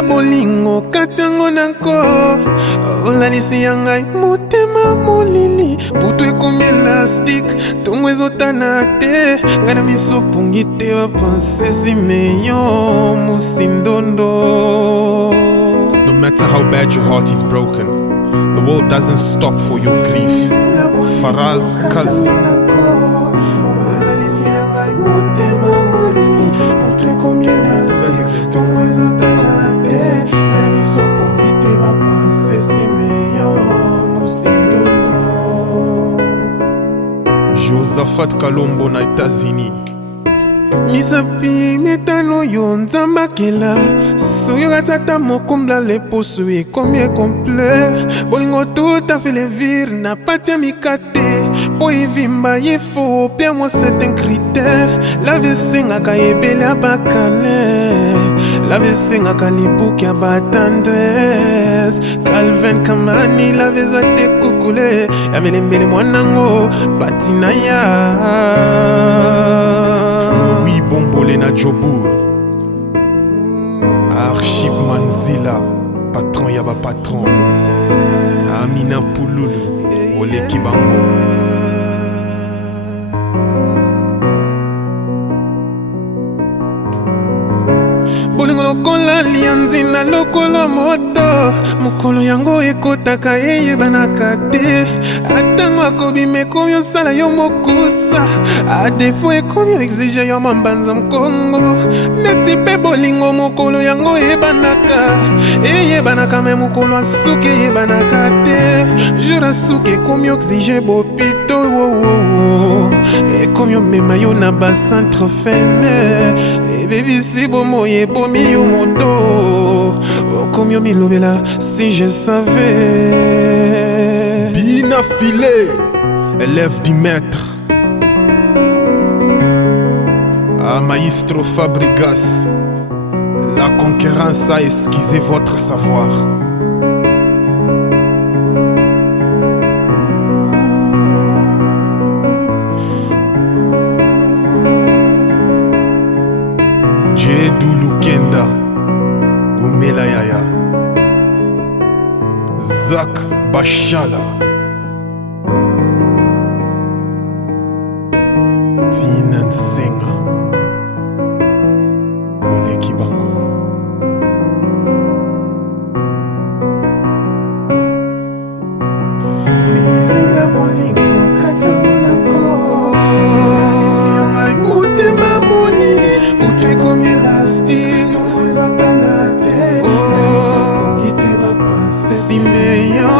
la bolingo katiango nanko olalisi ya ngai motema molili butu ekomi elastique tongo ezotana te ngai na miso pungi te bapense simeyo musindondo. No matter how bad your heart is broken, the world doesn't stop for your grief. Faraz Kazi. Josaphat Kalombo na États-Unis. Misapi metano yo nzambakela soyo tata mokombla le poso ekomi complet bolingo tout à fait le vir na patia mikate po evimba ye fo pe moi certains critères la vesengaka ebele abakale la vesengaka libuki ya batandres Calvin Kamani la vezate kukule ya melembele mwanango batina ya Bombole na Jobour Archip Manzila patron yaba patron Amina Pululu Ole Kibango bolingo lokola lianzi na lokolo moto mokolo yango ekotaka eyebanaka te atango akobima ekomi osala yo mokusa adefo ekomi exige yo mambanza mkongo neti mpe bolingo mokolo yango eyebanaka me mokolo asuki eyebanaka te jour asuki ekomi exige bopito ekomi omema yo na bacentre fene ebebisi bomoye bomi yo moto okomi omilobela si je savais. Bina Filé, élève du maître. Ah, Maestro Fabregas, la concurrence a esquissé votre savoir. Djedou Lukenda, Umela Yaya, Zak Bashala, Tinan Senga, Ole Kibango. Fizela bolingo katiango nanko siangai motema molili butu ekomi elastique tongo ezotana te na miso pongi te bapense simeyo